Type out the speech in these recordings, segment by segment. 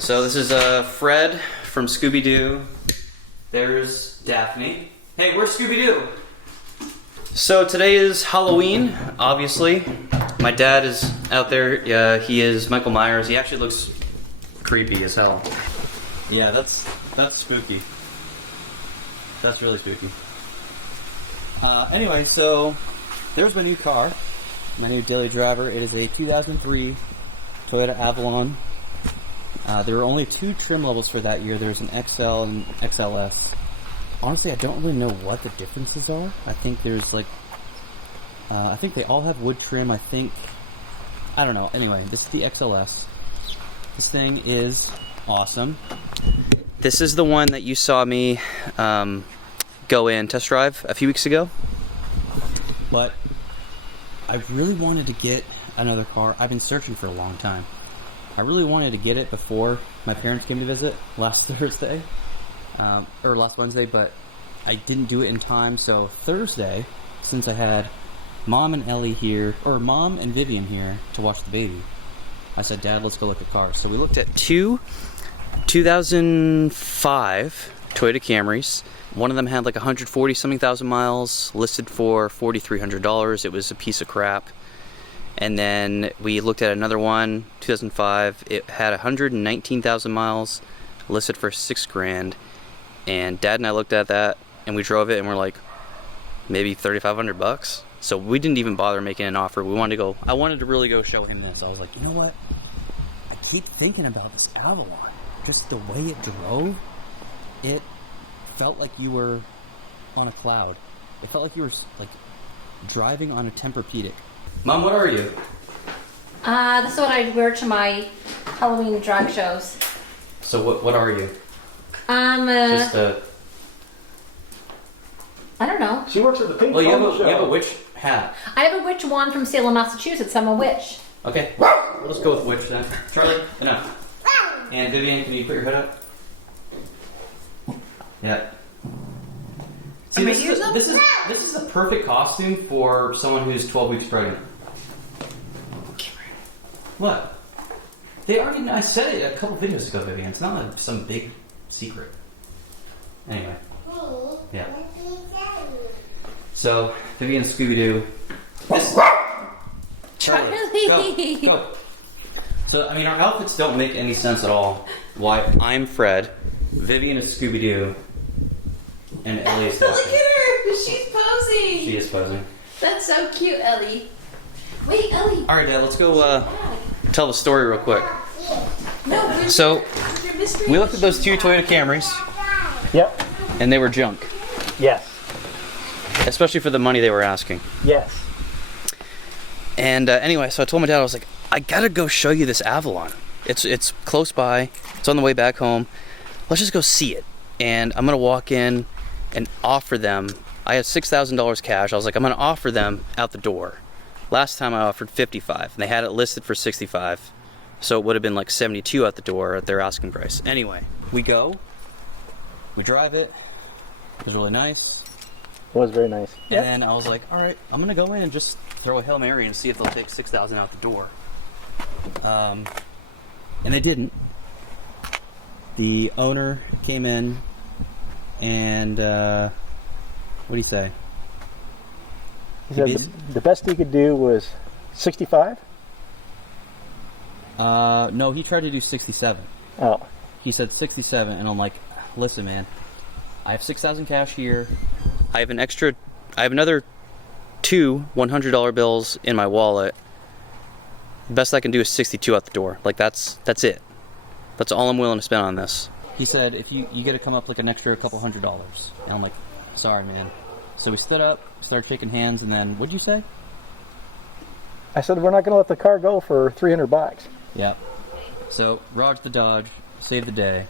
So this is Fred from Scooby-Doo. There's Daphne. Hey, where's Scooby-Doo? So today is Halloween, obviously. My dad is out there. He is Michael Myers. He actually looks creepy as hell. Yeah, that's spooky. That's really spooky. Anyway, so there's my new car, my new daily driver. It is a 2003 Toyota Avalon. There were only 2 trim levels for that year. There's an XL and XLS. Honestly, I don't really know what the differences are. I think there's like, I think they all have wood trim. I don't know. Anyway, this is the XLS. This thing is awesome. This is the one that you saw me go in test drive a few weeks ago. But I really wanted to get another car. I've been searching for a long time. I really wanted to get it before my parents came to visit last Thursday, or last Wednesday, but I didn't do it in time. So Thursday, since I had Mom and Ellie here, or Mom and Vivian here to watch the baby, I said, Dad, let's go look at cars. So we looked at 2 2005 Toyota Camrys. One of them had like 140 something thousand miles, listed for $4,300. It was a piece of crap. And then we looked at another one, 2005. It had 119,000 miles, listed for $6,000. And Dad and I looked at that, and we drove it, and we're like, maybe $3,500. So we didn't even bother making an offer. We wanted to go. I wanted to really go show him this. I was like, you know what? I keep thinking about this Avalon. Just the way it drove, it felt like you were on a cloud. It felt like you were like driving on a Tempur-Pedic. Mom, what are you? This is what I wear to my Halloween drag shows. So what are you? Just a... I don't know. She works at the Pink Well, you have show. a witch hat. I have a witch wand from Salem, Massachusetts. I'm a witch. Okay, let's go with witch then. Charlie, enough. And Vivian, can you put your hood up? Yeah. See, this is a perfect costume for someone who's 12 weeks pregnant. What? They already know. I said it a couple videos ago, Vivian. It's not like some big secret. Anyway. Yeah. So, Vivian Scooby-Doo. Charlie, go. So, I mean, our outfits don't make any sense at all. Why I'm Fred, Vivian is Scooby-Doo, and Ellie is Look at her! She's posing! She is posing. That's so cute, Ellie. Wait, Ellie! Alright, Dad, let's go tell the story real quick. No, So, we looked at those 2 Toyota Camrys. Yep. And they were junk. Yes. Especially for the money they were asking. Yes. And anyway, so I told my dad, I was like, I gotta go show you this Avalon. It's close by. It's on the way back home. Let's just go see it. And I'm gonna walk in and offer them. I had $6,000 cash. I was like, I'm gonna offer them out the door. Last time I offered $55,000, and they had it listed for $65,000. So it would have been like $72,000 at the door at their asking price. Anyway, we go. We drive it. It was really nice. It was very nice. And then I was like, all right, I'm gonna go in and just throw a Hail Mary and see if they'll take $6,000 out the door. And they didn't. The owner came in and what do you say? He said the best he could do was 65? No, he tried to do 67. Oh. He said 67, and I'm like, listen, man, I have $6,000 cash here. I have another 2 $100 bills in my wallet. The best I can do is 62 out the door. Like that's it. That's all I'm willing to spend on this. He said, if you got to come up like an extra couple $100. And I'm like, sorry, man. So we stood up, started shaking hands, and then what'd you say? I said we're not going to let the car go for $300. Yep. So Raj the Dodge saved the day.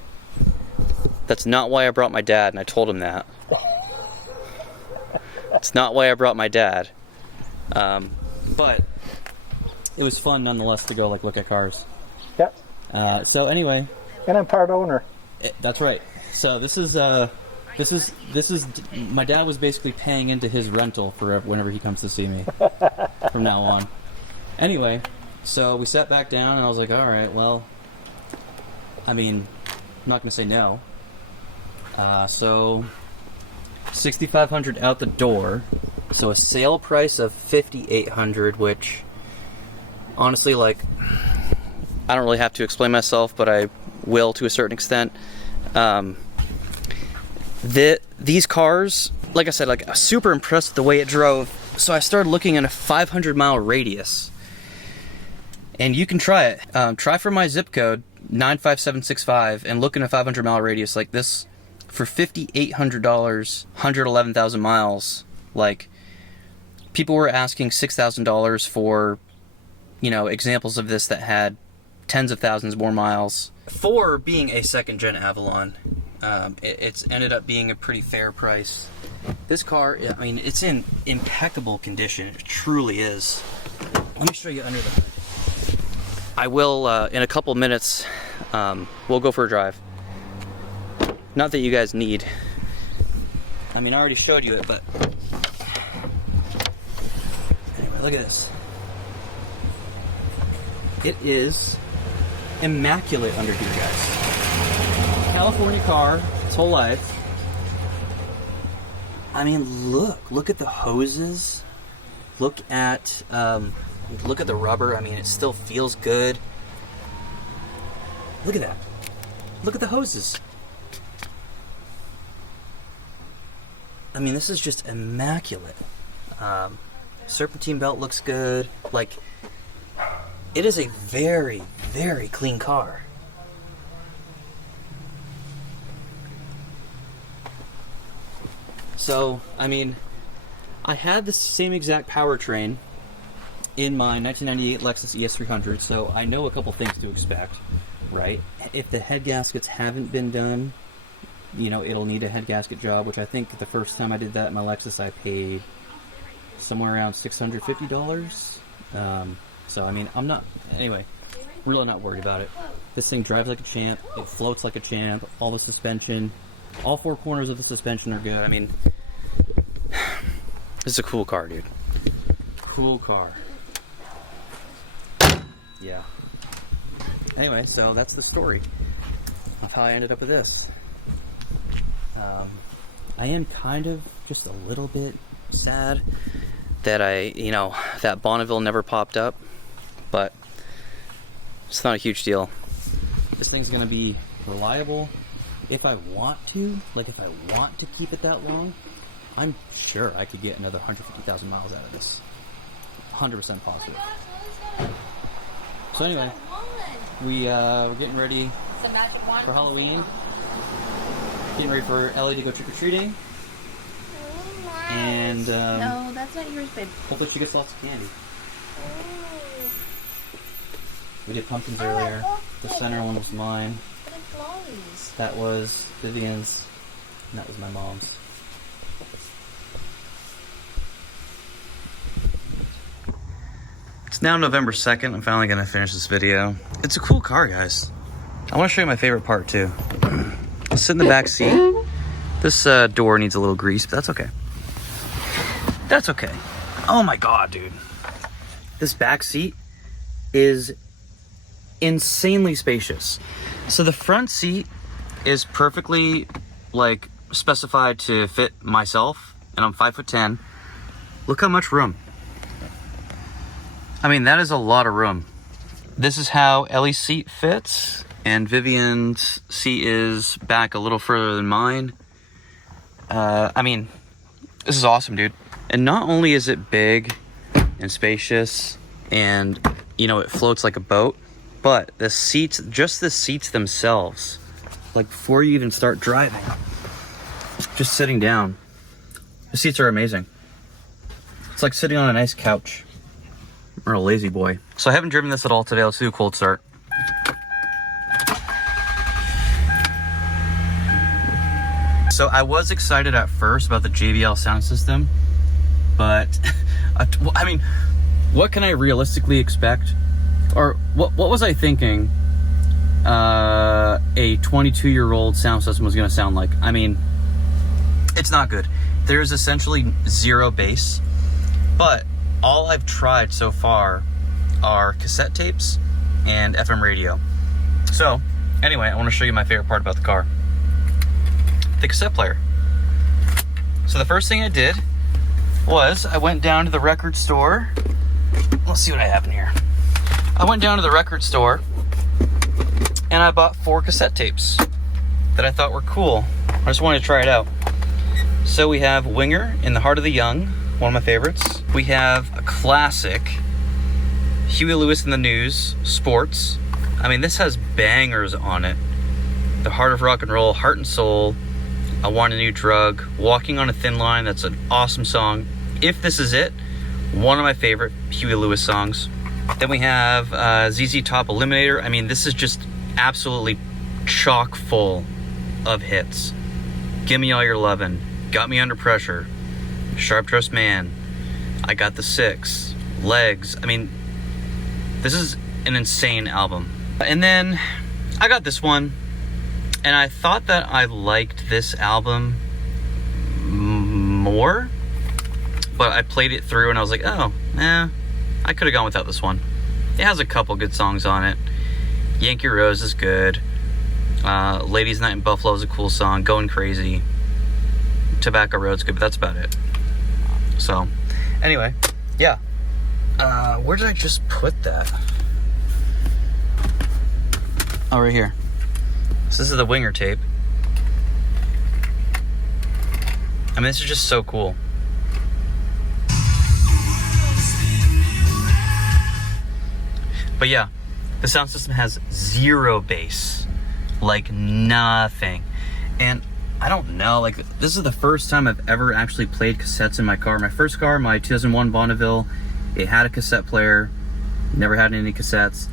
That's not why I brought my dad, and I told him that. It's not why I brought my dad. But it was fun nonetheless to go like look at cars. Yep. So anyway. And I'm part owner. That's right. So this is my dad was basically paying into his rental for whenever he comes to see me from now on. Anyway, so we sat back down and I was like, all right, well, I mean, I'm not going to say no. So, $6,500 out the door. So a sale price of $5,800, which, honestly, like, I don't really have to explain myself, but I will to a certain extent. These cars, like I said, like, I was super impressed with the way it drove. So I started looking at a 500-mile radius. And you can try it. Try for my zip code, 95765, and look in a 500-mile radius like this. For $5,800, 111,000 miles, like, people were asking $6,000 for, you know, examples of this that had tens of thousands more miles. For being a second-gen Avalon, it's ended up being a pretty fair price. This car, I mean, it's in impeccable condition. It truly is. Let me show you under the hood. I will, in a couple minutes, we'll go for a drive. Not that you guys need. I mean, I already showed you it, but anyway, look at this. It is immaculate under here, guys. California car, its whole life. I mean, look at the hoses. Look at the rubber. I mean, it still feels good. Look at that. Look at the hoses. I mean, this is just immaculate. Serpentine belt looks good. Like, it is a very, very clean car. So, I mean, I had the same exact powertrain in my 1998 Lexus ES300, so I know a couple things to expect, right? If the head gaskets haven't been done, you know, it'll need a head gasket job, which I think the first time I did that in my Lexus, I paid somewhere around $650. So, I mean, anyway, really not worried about it. This thing drives like a champ. It floats like a champ. All the suspension, all four corners of the suspension are good. I mean, this is a cool car, dude. Cool car. Yeah. Anyway, so that's the story of how I ended up with this. I am kind of just a little bit sad that that Bonneville never popped up, but it's not a huge deal. This thing's gonna be reliable. If I want to, if I want to keep it that long, I'm sure I could get another 150,000 miles out of this. 100% possible. So anyway, we're getting ready for Halloween. Getting ready for Ellie to go trick-or-treating. And, no, that's not yours, babe. hopefully she gets lots of candy. We did pumpkins earlier. The center one was mine. That was Vivian's. And that was my mom's. It's now November 2nd. I'm finally going to finish this video. It's a cool car, guys. I want to show you my favorite part, too. I'll sit in the back seat. This door needs a little grease, but that's okay. That's okay. Oh my god, dude. This back seat is insanely spacious. So the front seat is perfectly, specified to fit myself, and I'm 5'10". Look how much room. I mean, that is a lot of room. This is how Ellie's seat fits. And Vivian's seat is back a little further than mine. I mean, this is awesome, dude. And not only is it big and spacious and, it floats like a boat, but the seats, just the seats themselves, before you even start driving, just sitting down, the seats are amazing. It's like sitting on a nice couch or a lazy boy. So I haven't driven this at all today. Let's do a cold start. So I was excited at first about the JBL sound system, but I mean, what can I realistically expect? Or what was I thinking a 22-year-old sound system was gonna sound like? I mean, it's not good. There's essentially zero bass, but all I've tried so far are cassette tapes and FM radio. So Anyway, I want to show you my favorite part about the car. The cassette player. So the first thing I did was I went down to the record store. Let's see what I have in here. I went down to the record store and I bought 4 cassette tapes that I thought were cool. I just wanted to try it out. So we have Winger, In the Heart of the Young, one of my favorites. We have a classic, Huey Lewis and the News, Sports. I mean, this has bangers on it. The Heart of Rock and Roll, Heart and Soul, I Want a New Drug, Walking on a Thin Line, that's an awesome song. If This Is It, one of my favorite Huey Lewis songs. Then we have ZZ Top, Eliminator. I mean, this is just absolutely chock full of hits. Gimme All Your Lovin', Got Me Under Pressure, Sharp Dressed Man, I Got the Six, Legs. I mean, this is an insane album. And then I got this one, and I thought that I liked this album more, but I played it through and I was like, oh, I could have gone without this one. It has a couple good songs on it. Yankee Rose is good. Ladies Night in Buffalo is a cool song. Going Crazy. Tobacco Road's good, but that's about it. So, anyway, yeah. Where did I just put that? Oh, right here. So this is the Winger tape. I mean, this is just so cool. But yeah, the sound system has 0 bass. Like, nothing. And I don't know, like, this is the first time I've ever actually played cassettes in my car. My first car, my 2001 Bonneville, it had a cassette player. Never had any cassettes.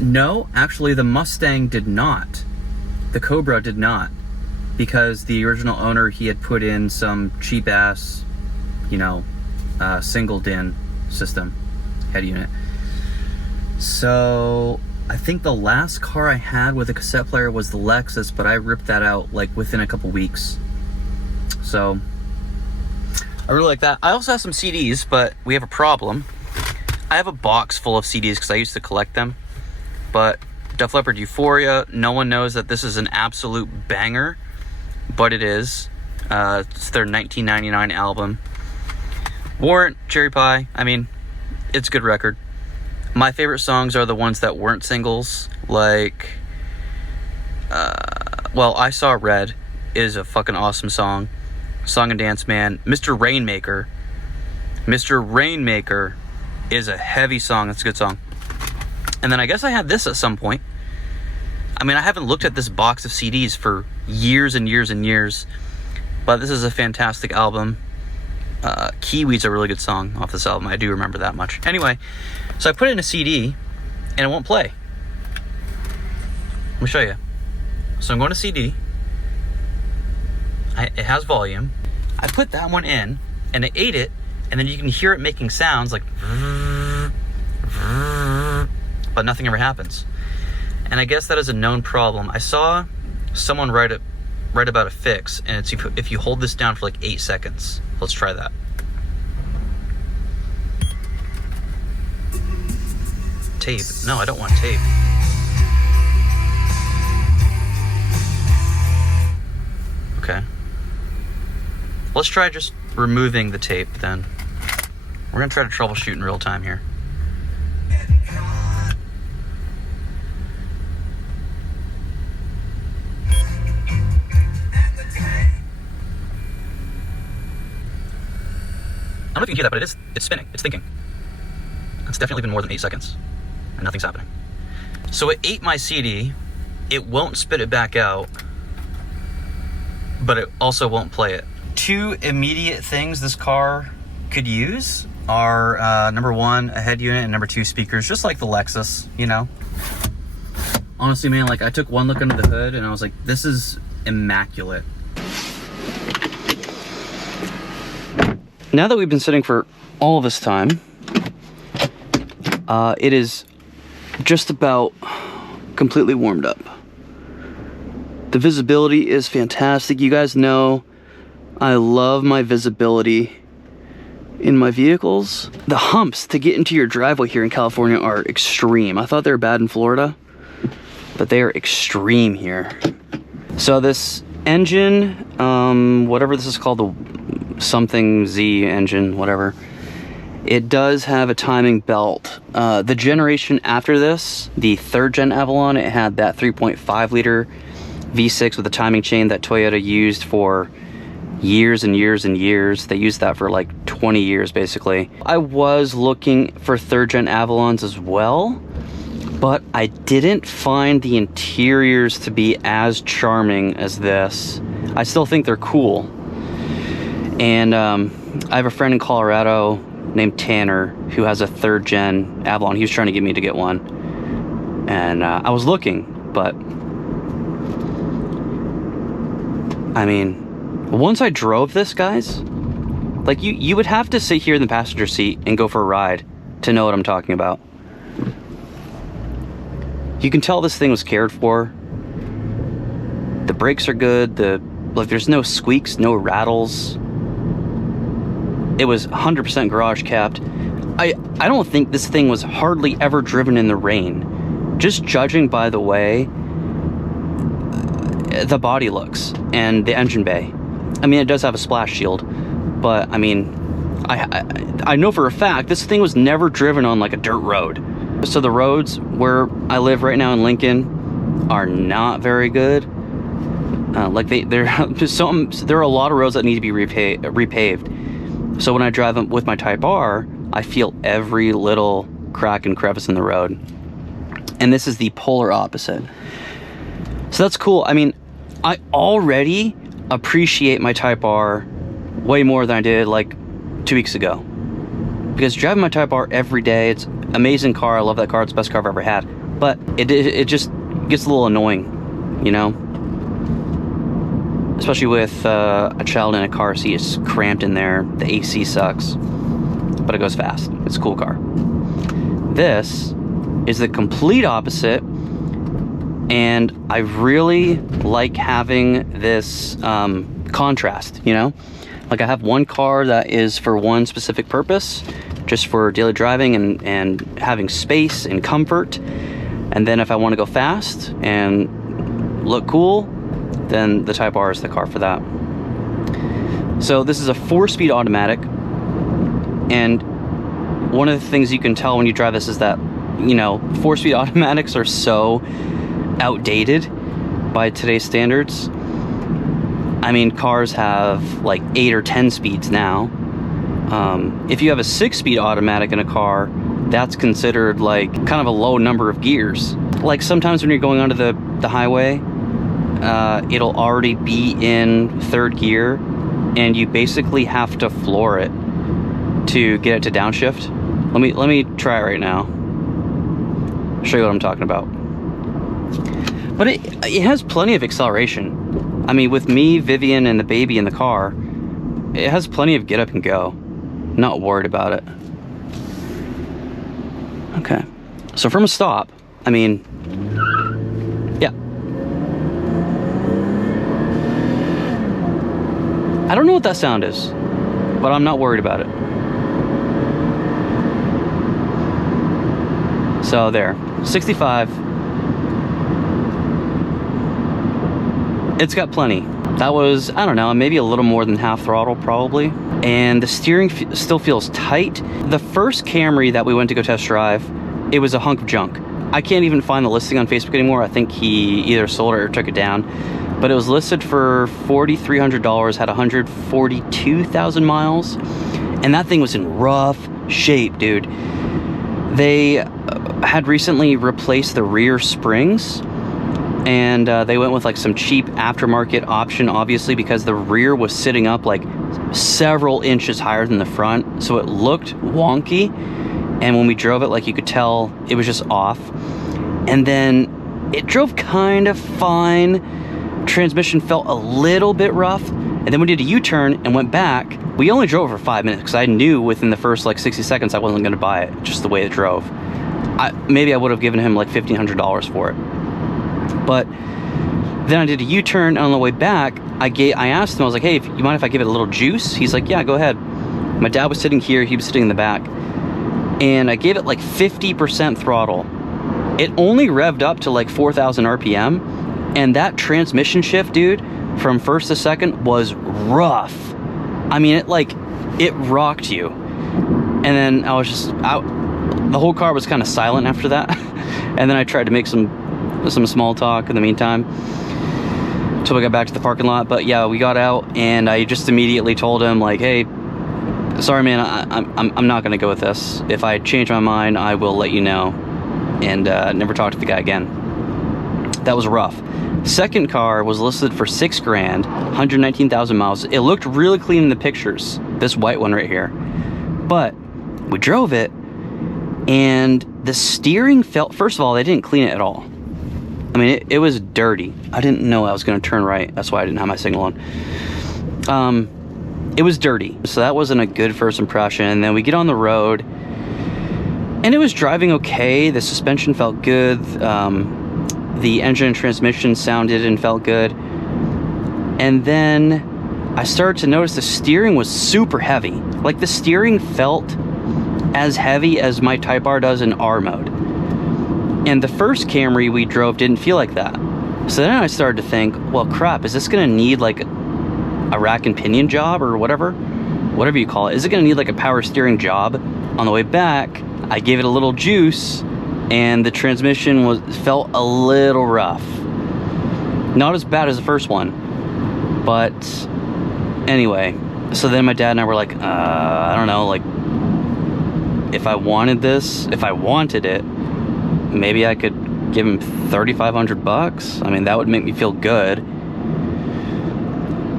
No, actually the Mustang did not. The Cobra did not. Because the original owner, he had put in some cheap ass, single DIN system, head unit. So I think the last car I had with a cassette player was the Lexus, but I ripped that out like within a couple weeks. So I really like that. I also have some CDs, but we have a problem. I have a box full of CDs because I used to collect them. But Def Leppard Euphoria, no one knows that this is an absolute banger, but it is. It's their 1999 album. Warrant, Cherry Pie, I mean, it's a good record. My favorite songs are the ones that weren't singles, like, I Saw Red is a fucking awesome song. Song and Dance Man. Mr. Rainmaker. Mr. Rainmaker is a heavy song. It's a good song. And then I guess I had this at some point. I mean, I haven't looked at this box of CDs for years and years and years, but this is a fantastic album. Kiwi's a really good song off this album. I do remember that much. Anyway, so I put it in a CD, and it won't play. Let me show you. So I'm going to CD. It has volume. I put that one in, and it ate it, and then you can hear it making sounds like, but nothing ever happens. And I guess that is a known problem. I saw someone write about a fix, and it's if you hold this down for like 8 seconds. Let's try that. Tape. No, I don't want tape. Okay. Let's try just removing the tape then. We're gonna try to troubleshoot in real time here. I don't know if you can hear that, but it's spinning, it's thinking. It's definitely been more than 8 seconds, and nothing's happening. So it ate my CD, it won't spit it back out, but it also won't play it. 2 immediate things this car could use are, number 1, a head unit, and number 2, speakers, just like the Lexus, Honestly, man, like, I took one look under the hood, and I was like, this is immaculate. Now that we've been sitting for all this time, it is just about completely warmed up. The visibility is fantastic. You guys know I love my visibility in my vehicles. The humps to get into your driveway here in California are extreme. I thought they were bad in Florida, but they are extreme here. So this engine, whatever this is called, the something Z engine, whatever, it does have a timing belt. The generation after this, the 3rd gen Avalon, it had that 3.5 liter V6 with a timing chain that Toyota used for years and years and years. They used that for like 20 years basically. I was looking for 3rd gen Avalons as well, but I didn't find the interiors to be as charming as this. I still think they're cool. And I have a friend in Colorado named Tanner who has a 3rd gen Avalon. He was trying to get me to get one. And I was looking, but I mean, once I drove this, guys, like you would have to sit here in the passenger seat and go for a ride to know what I'm talking about. You can tell this thing was cared for. The brakes are good. Like there's no squeaks, no rattles. It was 100% garage kept. I don't think this thing was hardly ever driven in the rain. Just judging by the way the body looks and the engine bay. I mean, it does have a splash shield, but I mean, I know for a fact this thing was never driven on like a dirt road. So the roads where I live right now in Lincoln are not very good. Like there are a lot of roads that need to be repaved. So when I drive them with my Type R, I feel every little crack and crevice in the road. And this is the polar opposite. So that's cool. I mean, I already appreciate my Type R way more than I did like 2 weeks ago. Because driving my Type R every day, it's an amazing car. I love that car. It's the best car I've ever had. But it just gets a little annoying, you know? Especially with a child in a car seat. It's cramped in there. The AC sucks. But it goes fast. It's a cool car. This is the complete opposite. And I really like having this contrast, you know? Like I have one car that is for one specific purpose, just for daily driving and having space and comfort. And then if I want to go fast and look cool, then the Type R is the car for that. So this is a 4-speed automatic. And one of the things you can tell when you drive this is that, you know, 4-speed automatics are so outdated by today's standards. I mean, cars have like 8 or 10 speeds now. If you have a 6-speed automatic in a car, that's considered like kind of a low number of gears. Like sometimes when you're going onto the highway, it'll already be in 3rd gear, and you basically have to floor it to get it to downshift. Let me try it right now. Show you what I'm talking about. But it has plenty of acceleration. I mean, with me, Vivian, and the baby in the car, it has plenty of get up and go. Not worried about it. Okay. So from a stop, I mean, yeah. I don't know what that sound is, but I'm not worried about it. So there, 65. It's got plenty. That was, I don't know, maybe a little more than half throttle probably. And the steering still feels tight. The first Camry that we went to go test drive, it was a hunk of junk. I can't even find the listing on Facebook anymore. I think he either sold it or took it down. But it was listed for $4,300, had 142,000 miles. And that thing was in rough shape, dude. They had recently replaced the rear springs. And they went with like some cheap aftermarket option, obviously, because the rear was sitting up like several inches higher than the front. So it looked wonky. And when we drove it, like you could tell, it was just off. And then it drove kind of fine. Transmission felt a little bit rough. And then we did a U-turn and went back. We only drove for 5 minutes because I knew within the first like 60 seconds I wasn't going to buy it, just the way it drove. Maybe I would have given him like $1,500 for it. But then I did a U-turn, and on the way back, I asked him, I was like, hey, you mind if I give it a little juice? He's like, yeah, go ahead. My dad was sitting here, he was sitting in the back. And I gave it like 50% throttle. it only revved up to like 4,000 RPM, and that transmission shift, dude, from first to second was rough. I mean, it rocked you. And then I was just out. The whole car was kind of silent after that. And then I tried to make some small talk in the meantime until we got back to the parking lot. But yeah, we got out, and I just immediately told him, like, hey, sorry man, I'm not gonna go with this. If I change my mind, I will let you know. And never talked to the guy again. That was rough. Second car was listed for $6 grand, 119,000 miles. It looked really clean in the pictures, this white one right here. But we drove it, and the steering felt, first of all, they didn't clean it at all. I mean, it was dirty. I didn't know I was gonna turn right. That's why I didn't have my signal on. It was dirty, so that wasn't a good first impression. And then we get on the road, and it was driving okay. The suspension felt good. The engine and transmission sounded and felt good. And then I started to notice the steering was super heavy. Like, the steering felt as heavy as my Type R does in R mode. And the first Camry we drove didn't feel like that. So then I started to think, well, crap, is this gonna need like a rack and pinion job or whatever you call it? Is it gonna need like a power steering job? On the way back, I gave it a little juice, and the transmission felt a little rough. Not as bad as the first one, but anyway. So then my dad and I were like, I don't know, like, if I wanted it, maybe I could give him $3,500. I mean, that would make me feel good.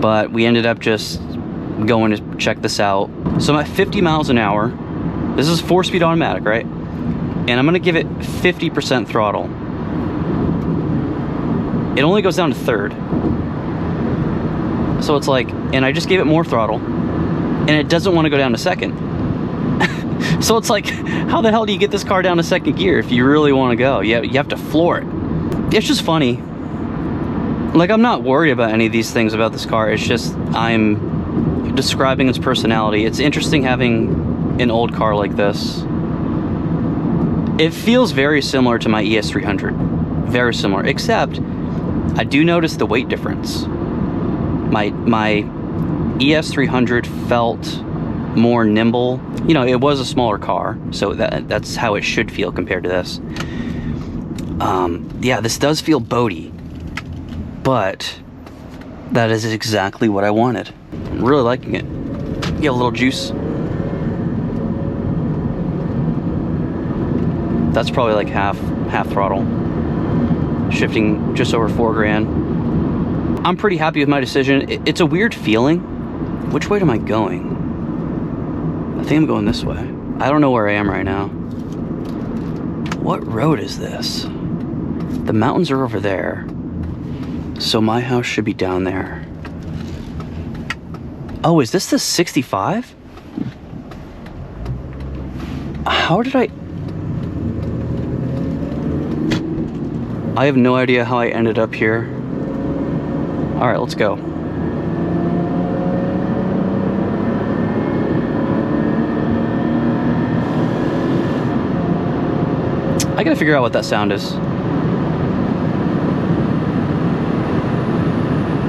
But we ended up just going to check this out. So I'm at 50 miles an hour. This is 4-speed automatic, right? And I'm gonna give it 50% throttle. It only goes down to third. So it's like, and I just gave it more throttle, and it doesn't want to go down to second. So it's like, how the hell do you get this car down to second gear if you really want to go? You have to floor it. It's just funny. Like, I'm not worried about any of these things about this car. It's just, I'm describing its personality. It's interesting having an old car like this. It feels very similar to my ES300. Very similar, except I do notice the weight difference. My ES300 felt more nimble. You know, it was a smaller car, so that's how it should feel compared to this. Yeah, this does feel boaty, but that is exactly what I wanted. I'm really liking it. Get a little juice. That's probably like half throttle. Shifting just over 4 grand. I'm pretty happy with my decision. It's a weird feeling. Which way am I going? I think I'm going this way. I don't know where I am right now. What road is this? The mountains are over there. So my house should be down there. Oh, is this the 65? How did I have no idea how I ended up here. All right, let's go. I gotta figure out what that sound is.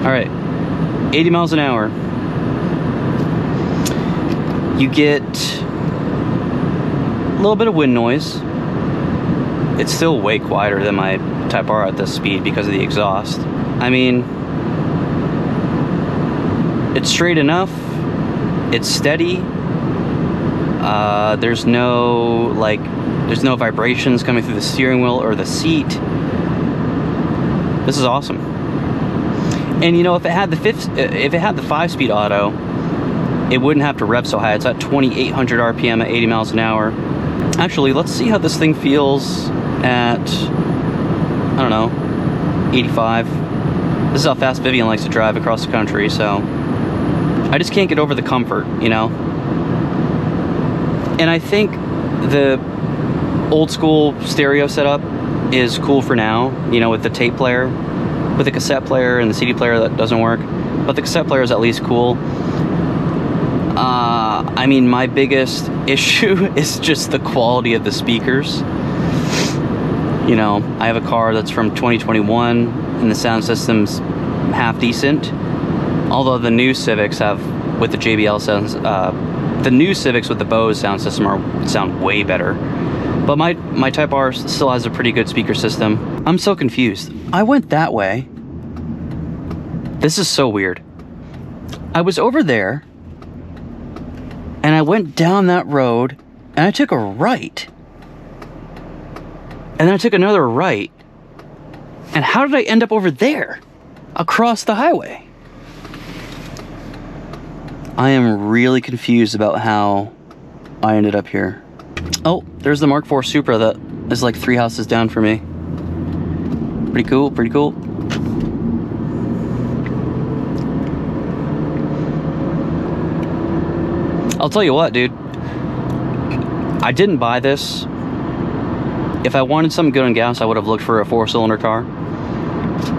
All right, 80 miles an hour. You get a little bit of wind noise. It's still way quieter than my Type R at this speed because of the exhaust. I mean, it's straight enough. It's steady. There's no vibrations coming through the steering wheel or the seat. This is awesome. And you know, if it had the 5-speed auto, it wouldn't have to rev so high. It's at 2,800 RPM at 80 miles an hour. Actually, let's see how this thing feels at, I don't know, 85. This is how fast Vivian likes to drive across the country, so I just can't get over the comfort, you know? And I think the old school stereo setup is cool for now, you know, with the tape player, with the cassette player and the CD player that doesn't work, but the cassette player is at least cool. I mean, my biggest issue is just the quality of the speakers. You know, I have a car that's from 2021 and the sound system's half decent. Although the new Civics have, with the JBL sounds, the new Civics with the Bose sound system sound way better. But my Type R still has a pretty good speaker system. I'm so confused. I went that way. This is so weird. I was over there, and I went down that road, and I took a right. And then I took another right. And how did I end up over there? Across the highway? I am really confused about how I ended up here. Oh, there's the Mark IV Supra that is like 3 houses down for me. Pretty cool, pretty cool. I'll tell you what, dude. I didn't buy this. If I wanted something good on gas, I would have looked for a 4-cylinder car.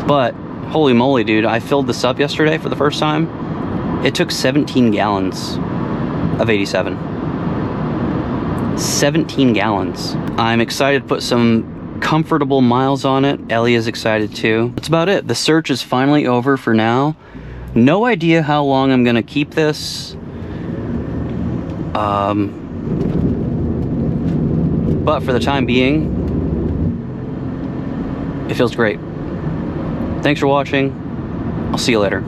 But, holy moly, dude, I filled this up yesterday for the first time. It took 17 gallons of 87. 17 gallons. I'm excited to put some comfortable miles on it. Ellie is excited too. That's about it. The search is finally over for now. No idea how long I'm gonna keep this. But for the time being, it feels great. Thanks for watching. I'll see you later.